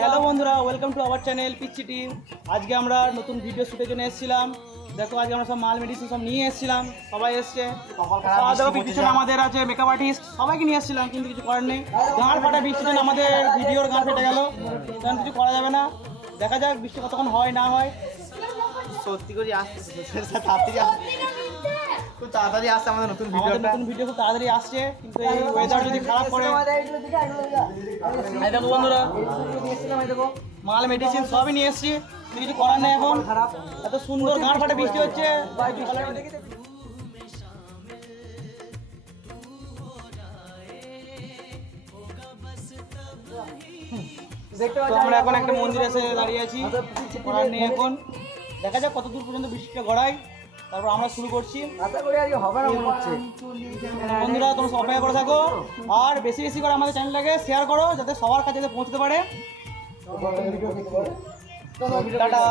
Hello বন্ধুরা, welcome to our channel পিচ্ছি team. আজকে আমরা নতুন ভিডিও শুটের জন্য এসেছিলাম। দেখো আজকে আমরা সব মাল মেডিসিন সব নিয়ে এসেছিলাম, সবাই এসছে। পিছনে আমাদের আছে মেকআপ আর্টিস্ট, সবাইকে নিয়ে এসেছিলাম, কিন্তু কিছু করার নেই। গাঁড় ফাটা বৃষ্টির জন্য আমাদের ভিডিওর গান ফেটে গেল, কারণ কিছু করা যাবে না। দেখা যাক বৃষ্টি কতক্ষণ হয় না হয়। সত্যি করে খুব তাড়াতাড়ি আসছে আমাদের নতুন ভিডিও খুব তাড়াতাড়ি আসছে, কিন্তু এই ওয়েদার যদি খারাপ করে। দেখো বন্ধুরা, মাল মেডিসিন সবই নিয়ে এসেছি, কিছু করার নেই এখন। এত সুন্দর গাঁড় ফাটা বৃষ্টি হচ্ছে। আমরা এখন একটা মন্দিরে এসে দাঁড়িয়ে আছি, করার নেই এখন। দেখা যাক কত দূর পর্যন্ত বৃষ্টিটা গড়ায়, তারপর আমরা শুরু করছি। বন্ধুরা তোমরা সব অপেক্ষা করে থাকো, আর বেশি বেশি করে আমাদের চ্যানেলটাকে শেয়ার করো, যাতে সবার কাছে পৌঁছতে পারে। টাটা।